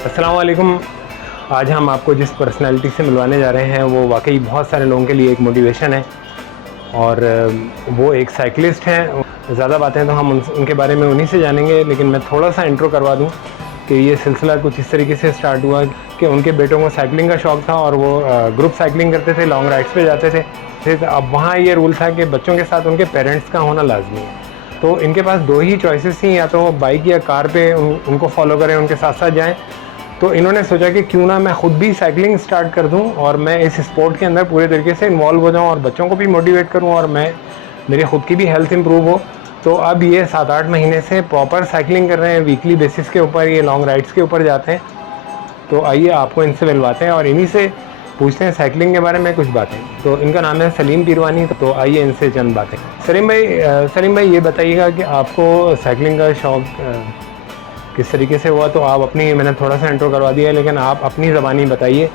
अस्सलाम वालेकुम। आज हम आपको जिस पर्सनैलिटी से मिलवाने जा रहे हैं वो वाकई बहुत सारे लोगों के लिए एक मोटिवेशन है और वो एक साइकिलिस्ट हैं। ज़्यादा बातें तो हम उनके बारे में उन्हीं से जानेंगे, लेकिन मैं थोड़ा सा इंट्रो करवा दूं कि ये सिलसिला कुछ इस तरीके से स्टार्ट हुआ कि उनके बेटों को साइकिलिंग का शौक़ था और वो ग्रुप साइकिलिंग करते थे, लॉन्ग राइड्स पे जाते थे। फिर अब वहाँ ये रूल था कि बच्चों के साथ उनके पेरेंट्स का होना लाजमी है। तो इनके पास दो ही चॉइसेस थी, या तो बाइक या कार पे उनको फॉलो करें, उनके साथ साथ जाएँ। तो इन्होंने सोचा कि क्यों ना मैं ख़ुद भी साइकिलिंग स्टार्ट कर दूं और मैं इस स्पोर्ट के अंदर पूरे तरीके से इन्वॉल्व हो जाऊं और बच्चों को भी मोटिवेट करूं और मेरी ख़ुद की भी हेल्थ इंप्रूव हो। तो अब ये 7-8 महीने से प्रॉपर साइकिलिंग कर रहे हैं, वीकली बेसिस के ऊपर ये लॉन्ग राइड्स के ऊपर जाते हैं। तो आइए आपको इनसे मिलवाते हैं और इन्हीं से पूछते हैं साइकिलिंग के बारे में कुछ बातें। तो इनका नाम है सलीम पीरवानी। तो आइए इनसे चंद बातें। सलीम भाई ये बताइएगा कि आपको साइकिलिंग का शौक़ किस तरीके से हुआ। तो आप मैंने थोड़ा सा इंट्रो करवा दिया है, लेकिन आप अपनी ज़बानी बताइए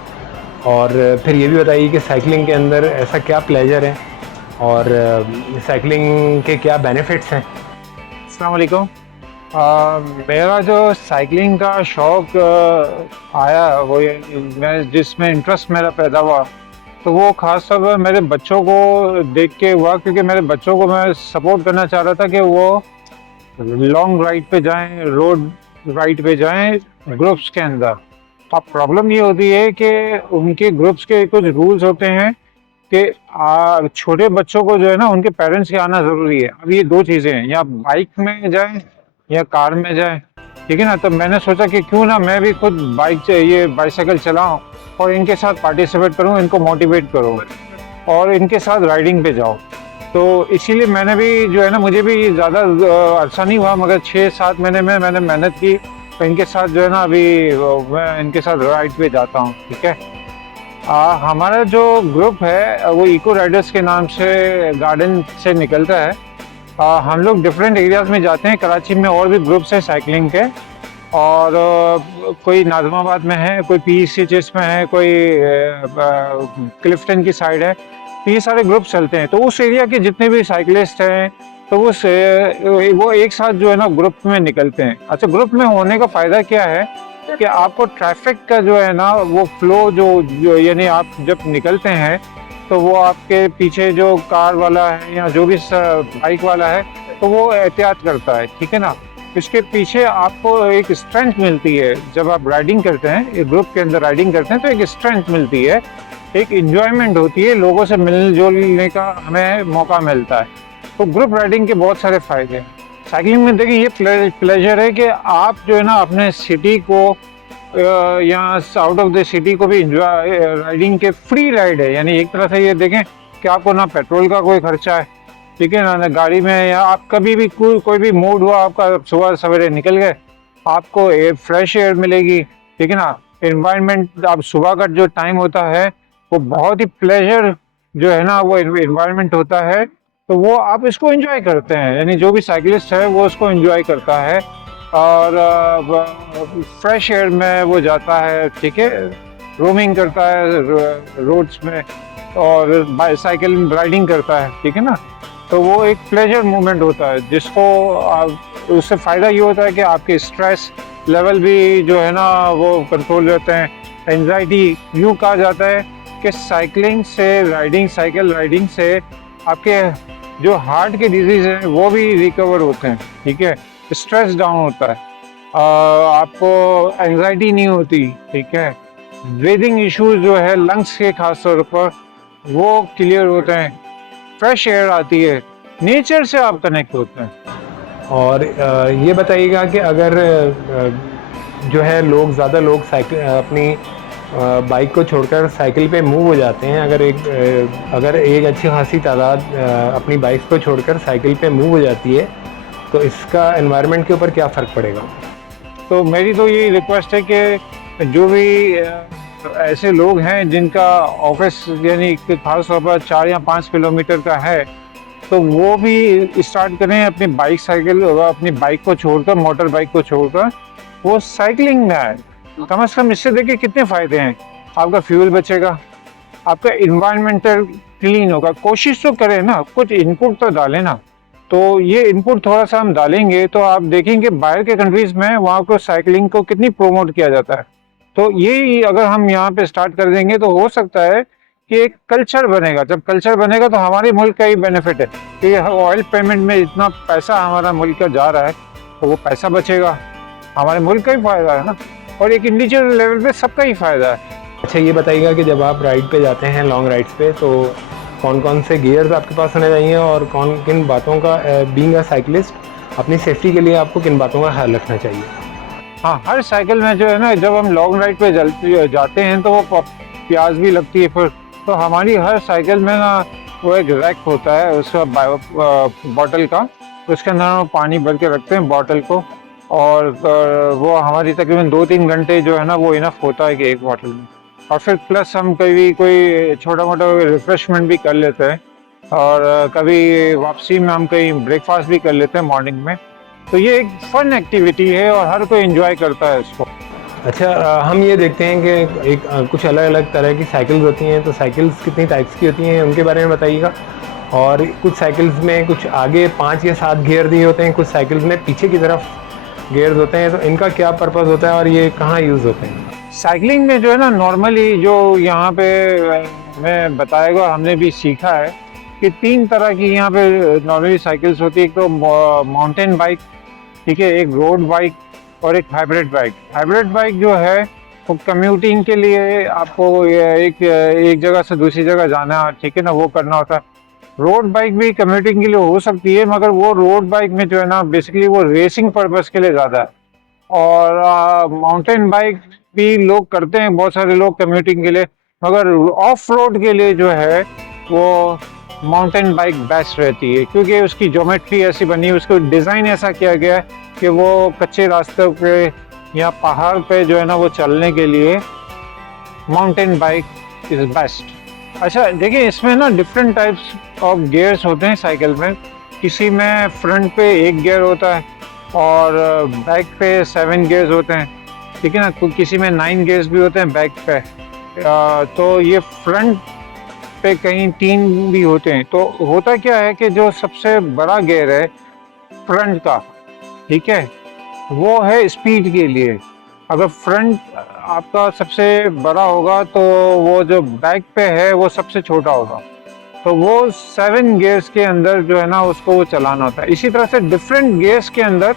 और फिर ये भी बताइए कि साइकिलिंग के अंदर ऐसा क्या प्लेजर है और साइकिलिंग के क्या बेनिफिट्स हैं। अस्सलाम वालेकुम। मेरा जो साइकिलिंग का शौक़ आया वो मैं जिसमें इंटरेस्ट मेरा पैदा हुआ तो वो ख़ास तौर पर मेरे बच्चों को देख के हुआ, क्योंकि मेरे बच्चों को मैं सपोर्ट करना चाह रहा था कि वो लॉन्ग राइड पे जाएं, रोड राइड पे जाएं ग्रुप्स के अंदर। अब प्रॉब्लम ये होती है कि उनके ग्रुप्स के कुछ रूल्स होते हैं कि छोटे बच्चों को जो है ना उनके पेरेंट्स के आना ज़रूरी है। अब ये दो चीज़ें हैं, या बाइक में जाएं या कार में जाएं, ठीक है ना। तो मैंने सोचा कि क्यों ना मैं भी खुद बाइसाइकिल चलाऊं और इनके साथ पार्टिसिपेट करूं, इनको मोटिवेट करूं और इनके साथ राइडिंग पे जाऊं। तो इसीलिए मैंने भी जो है ना, मुझे भी ज़्यादा अरसा नहीं हुआ, मगर 6-7 महीने में मैंने मेहनत की। तो इनके साथ जो है ना अभी मैं इनके साथ राइड पे जाता हूँ, ठीक है। हमारा जो ग्रुप है वो इको राइडर्स के नाम से गार्डन से निकलता है। हम लोग डिफरेंट एरियाज़ में जाते हैं। कराची में और भी ग्रुप्स हैं साइकिलिंग के, और कोई नाज़िमाबाद में है, कोई PCHS में है, कोई क्लिफ्टन की साइड है। तो ये सारे ग्रुप चलते हैं। तो उस एरिया के जितने भी साइकिलिस्ट हैं तो वो एक साथ जो है ना ग्रुप में निकलते हैं। अच्छा, ग्रुप में होने का फ़ायदा क्या है कि आपको ट्रैफिक का जो है ना वो फ्लो जो यानी आप जब निकलते हैं तो वो आपके पीछे जो कार वाला है या जो भी बाइक वाला है तो वो एहतियात करता है, ठीक है ना। इसके पीछे आपको एक स्ट्रेंथ मिलती है। जब आप राइडिंग करते हैं, एक ग्रुप के अंदर राइडिंग करते हैं तो एक स्ट्रेंथ मिलती है, एक एंजॉयमेंट होती है, लोगों से मिलने जुलने का हमें मौका मिलता है। तो ग्रुप राइडिंग के बहुत सारे फ़ायदे हैं। साइकिलिंग में देखिए ये प्लेजर है कि आप जो है ना अपने सिटी को या आउट ऑफ द सिटी को भी इंजॉय, राइडिंग के फ्री राइड है। यानी एक तरह से ये देखें कि आपको ना पेट्रोल का कोई खर्चा है, ठीक है ना गाड़ी में, या आप कभी भी कोई भी मूड हुआ आपका, सुबह सवेरे निकल गए, आपको फ्रेश एयर मिलेगी, ठीक है ना। एनवायरनमेंट, आप सुबह का जो टाइम होता है वो बहुत ही प्लेजर जो है ना वो एनवायरनमेंट होता है, तो वो आप इसको एंजॉय करते हैं। यानी जो भी साइकिलिस्ट है वो उसको एंजॉय करता है और फ्रेश एयर में वो जाता है, ठीक है, रोमिंग करता है रोड्स में और बाइसाइकिल राइडिंग करता है, ठीक है ना। तो वो एक प्लेजर मोमेंट होता है जिसको उससे फ़ायदा ये होता है कि आपके स्ट्रेस लेवल भी जो है ना वो कंट्रोल रहते हैं। एंजाइटी, यूँ कहा जाता है कि साइकिल राइडिंग से आपके जो हार्ट के डिजीज़ हैं वो भी रिकवर होते हैं, ठीक है। स्ट्रेस डाउन होता है, आपको एंजाइटी नहीं होती, ठीक है। ब्रीदिंग इश्यूज जो है लंग्स के खास तौर पर वो क्लियर होते हैं, फ्रेश एयर आती है, नेचर से आप कनेक्ट होते हैं। और ये बताइएगा कि अगर जो है ज़्यादा लोग साइकिल अपनी बाइक को छोड़कर साइकिल पे मूव हो जाते हैं, अगर एक अच्छी खासी तादाद अपनी बाइक को छोड़कर साइकिल पे मूव हो जाती है तो इसका एनवायरनमेंट के ऊपर क्या फ़र्क पड़ेगा। तो मेरी तो यही रिक्वेस्ट है कि जो भी ऐसे लोग हैं जिनका ऑफिस यानी खास तौर पर 4 या 5 किलोमीटर का है, तो वो भी स्टार्ट करें अपनी अपनी बाइक को छोड़कर, मोटर बाइक को छोड़कर वो साइकिलिंग में आए। कम से कम इससे देखिए कितने फ़ायदे हैं। आपका फ्यूल बचेगा, आपका इन्वायरमेंटल क्लीन होगा। कोशिश तो करें ना, कुछ इनपुट तो डालें ना। तो ये इनपुट थोड़ा सा हम डालेंगे तो आप देखेंगे बाहर के कंट्रीज़ में वहाँ को साइकिलिंग को कितनी प्रोमोट किया जाता है। तो ये अगर हम यहाँ पे स्टार्ट कर देंगे तो हो सकता है कि एक कल्चर बनेगा। जब कल्चर बनेगा तो हमारे मुल्क का ही बेनिफिट है कि ऑयल पेमेंट में इतना पैसा हमारा मुल्क का जा रहा है, तो वो पैसा बचेगा, हमारे मुल्क का ही फायदा है ना, और एक इंडिविजुअल लेवल पे सबका ही फायदा है। अच्छा, ये बताइएगा कि जब आप राइड पे जाते हैं, लॉन्ग राइड्स पे, तो कौन कौन से गियर्स आपके पास होने चाहिए और कौन किन बातों का, बीइंग अ साइकिलिस्ट अपनी सेफ्टी के लिए आपको किन बातों का ख्याल रखना चाहिए? हाँ, हर साइकिल में जो है ना, जब हम लॉन्ग राइड पे जाते हैं तो वो प्यास भी लगती है फिर, तो हमारी हर साइकिल में ना वो एक रैक होता है उसका बॉटल का, उसके अंदर हम पानी भर के रखते हैं बॉटल को, और वो हमारी तकरीबन 2-3 घंटे जो है ना वो इनफ होता है कि एक बॉटल में। और फिर प्लस हम कभी कोई छोटा मोटा रिफ्रेशमेंट भी कर लेते हैं, और कभी वापसी में हम कहीं ब्रेकफास्ट भी कर लेते हैं मॉर्निंग में। तो ये एक फन एक्टिविटी है और हर कोई एंजॉय करता है इसको। अच्छा, हम ये देखते हैं कि कुछ अलग अलग तरह की साइकिल्स होती हैं, तो साइकिल्स कितनी टाइप्स की होती हैं उनके बारे में बताइएगा। और कुछ साइकिल्स में कुछ आगे 5 या 7 गियर दिए होते हैं, कुछ साइकिल्स में पीछे की तरफ गियर्स होते हैं, तो इनका क्या पर्पस होता है और ये कहाँ यूज़ होते हैं? साइकिलिंग में जो है ना, नॉर्मली जो यहाँ पे मैं बताएगा, हमने भी सीखा है कि 3 तरह की यहाँ पे नॉर्मली साइकिल्स होती है। एक तो माउंटेन बाइक, ठीक है, एक रोड बाइक और एक हाइब्रिड बाइक। हाइब्रिड बाइक जो है वो कम्यूटिंग के लिए आपको एक जगह से दूसरी जगह जाना, ठीक है ना, वो करना होता है। रोड बाइक भी कम्यूटिंग के लिए हो सकती है, मगर वो रोड बाइक में जो है ना बेसिकली वो रेसिंग पर्पस के लिए ज़्यादा है। और माउंटेन बाइक भी लोग करते हैं, बहुत सारे लोग कम्यूटिंग के लिए, मगर ऑफ रोड के लिए जो है वो माउंटेन बाइक बेस्ट रहती है, क्योंकि उसकी ज्योमेट्री ऐसी बनी है, उसको डिज़ाइन ऐसा किया गया है कि वो कच्चे रास्ते पे या पहाड़ पे जो है ना वो चलने के लिए माउंटेन बाइक इज़ बेस्ट। अच्छा देखिए, इसमें ना डिफरेंट टाइप्स ऑफ गियर्स होते हैं साइकिल में। किसी में फ्रंट पे 1 गियर होता है और बैक पे 7 गियर्स होते हैं, ठीक है ना, तो किसी में 9 गियर्स भी होते हैं बैक पे। तो ये फ्रंट पे कहीं 3 भी होते हैं। तो होता क्या है कि जो सबसे बड़ा गियर है फ्रंट का, ठीक है, वो है स्पीड के लिए। अगर फ्रंट आपका सबसे बड़ा होगा तो वो जो बैक पे है वो सबसे छोटा होगा, तो वो 7 गियर्स के अंदर जो है ना उसको वो चलाना होता है। इसी तरह से डिफरेंट गियर्स के अंदर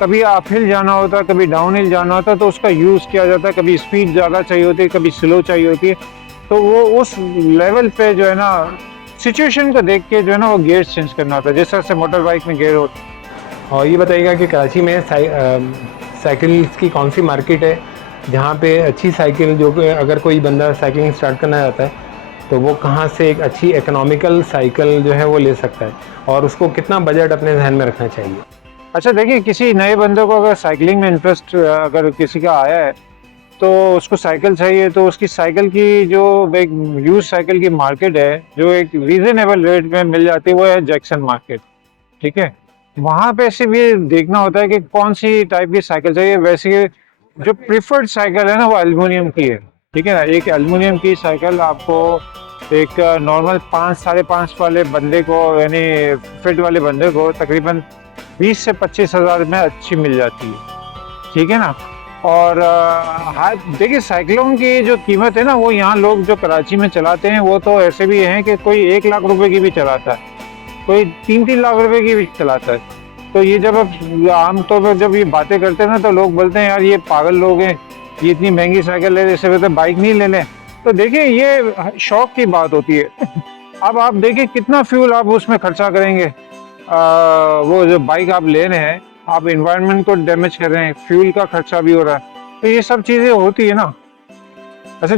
कभी अप हिल जाना होता है, कभी डाउन हिल जाना होता है, तो उसका यूज़ किया जाता है। कभी स्पीड ज़्यादा चाहिए होती है, कभी स्लो चाहिए होती है, तो वो उस लेवल पे जो है ना सिचुएशन को देख के जो है ना वो गियर्स चेंज करना होता है, जिस तरह से मोटर बाइक में गियर होता है। और ये बताइएगा कि कराची में साइकिल्स की कौन सी मार्केट है जहाँ पे अच्छी साइकिल, जो कि अगर कोई बंदा साइकिलिंग स्टार्ट करना चाहता है तो वो कहाँ से एक अच्छी इकोनॉमिकल साइकिल जो है वो ले सकता है, और उसको कितना बजट अपने ध्यान में रखना चाहिए? अच्छा देखिए, किसी नए बंदे को अगर साइकिलिंग में इंटरेस्ट अगर किसी का आया है तो उसको साइकिल चाहिए, तो उसकी साइकिल की जो एक यूज साइकिल की मार्केट है जो एक रीजनेबल रेट में मिल जाती है, वो है जैक्सन मार्केट, ठीक है। वहाँ पे सिर्फ ये देखना होता है कि कौन सी टाइप की साइकिल चाहिए। वैसे जो प्रिफर्ड साइकिल है ना वो एल्युमिनियम की है, ठीक है ना। एक एल्युमिनियम की साइकिल आपको एक नॉर्मल 5-5.5 वाले बंदे को, यानी फिट वाले बंदे को, तकरीबन 20 से 25 हज़ार में अच्छी मिल जाती है, ठीक है ना। और देखिए, साइकिलों की जो कीमत है ना वो यहाँ लोग जो कराची में चलाते हैं वो तो ऐसे भी हैं कि कोई 1 लाख रुपए की भी चलाता है, कोई 3-3 लाख रुपए की भी चलाता है। तो ये जब आमतौर पर जब ये बातें करते हैं ना तो लोग बोलते हैं यार ये पागल लोग हैं, ये इतनी महंगी साइकिल ले, इससे बेहतर बाइक नहीं ले लें। तो देखिए, ये शौक की बात होती है। अब आप देखिए कितना फ्यूल आप उसमें खर्चा करेंगे। वो जो बाइक आप ले रहे हैं, आप इन्वायरमेंट को डैमेज कर रहे हैं, फ्यूल का खर्चा भी हो रहा है, तो ये सब चीज़ें होती है ना। अच्छा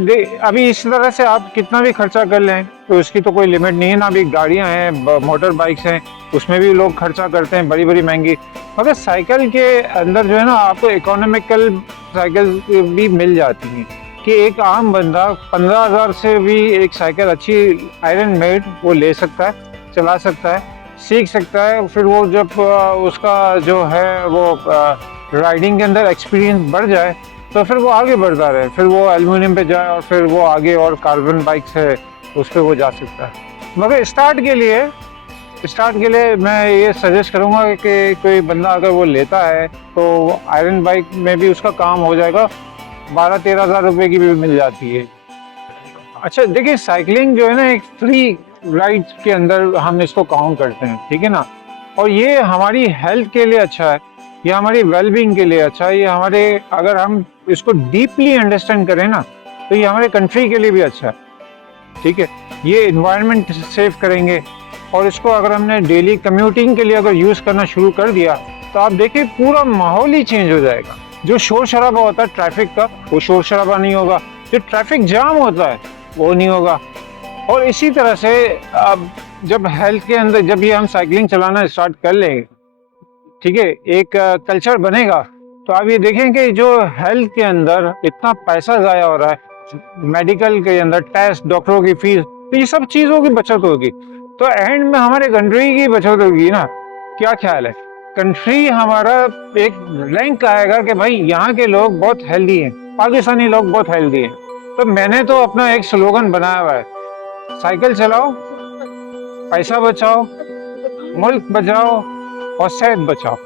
अभी इस तरह से आप कितना भी खर्चा कर लें तो इसकी तो कोई लिमिट नहीं है ना। अभी गाड़ियां हैं, मोटर बाइक्स हैं, उसमें भी लोग खर्चा करते हैं बड़ी बड़ी महंगी। मगर साइकिल के अंदर जो है ना आपको इकोनॉमिकल साइकिल भी मिल जाती हैं कि एक आम बंदा 15,000 से भी एक साइकिल अच्छी आयरन मेड वो ले सकता है, चला सकता है, सीख सकता है। फिर वो जब उसका जो है वो राइडिंग के अंदर एक्सपीरियंस बढ़ जाए तो फिर वो आगे बढ़ता रहे, फिर वो एल्युमिनियम पे जाए और फिर वो आगे और कार्बन बाइक्स है उस पर वो जा सकता है। मगर स्टार्ट के लिए मैं ये सजेस्ट करूँगा कि कोई बंदा अगर वो लेता है तो आयरन बाइक में भी उसका काम हो जाएगा, 12-13 हज़ार रुपए की भी मिल जाती है। अच्छा देखिए, साइकिलिंग जो है ना एक फ्री राइड के अंदर हम इसको काउंट करते हैं, ठीक है ना। और ये हमारी हेल्थ के लिए अच्छा है, ये हमारी वेलबींग के लिए अच्छा है, ये हमारे, अगर हम इसको डीपली अंडरस्टैंड करें ना, तो ये हमारे कंट्री के लिए भी अच्छा है, ठीक है। ये इन्वायरमेंट सेव करेंगे, और इसको अगर हमने डेली कम्यूटिंग के लिए अगर यूज़ करना शुरू कर दिया, तो आप देखिए पूरा माहौल ही चेंज हो जाएगा। जो शोर शराबा होता है ट्रैफिक का, वो शोर शराबा नहीं होगा। जो ट्रैफिक जाम होता है वो नहीं होगा। और इसी तरह से अब जब हेल्थ के अंदर जब ये हम साइकिलिंग चलाना स्टार्ट कर लेंगे, ठीक है, एक कल्चर बनेगा, तो आप ये देखेंगे जो हेल्थ के अंदर इतना पैसा ज़ाया हो रहा है, मेडिकल के अंदर टेस्ट, डॉक्टरों की फीस, तो ये सब चीज़ों की बचत होगी। तो एंड में हमारे कंट्री की बचत होगी ना। क्या ख्याल है? कंट्री हमारा एक रैंक आएगा कि भाई यहाँ के लोग बहुत हेल्दी हैं, पाकिस्तानी लोग बहुत हेल्दी हैं। तो मैंने तो अपना एक स्लोगन बनाया हुआ है, साइकिल चलाओ, पैसा बचाओ, मुल्क बचाओ और सेहत बचाओ।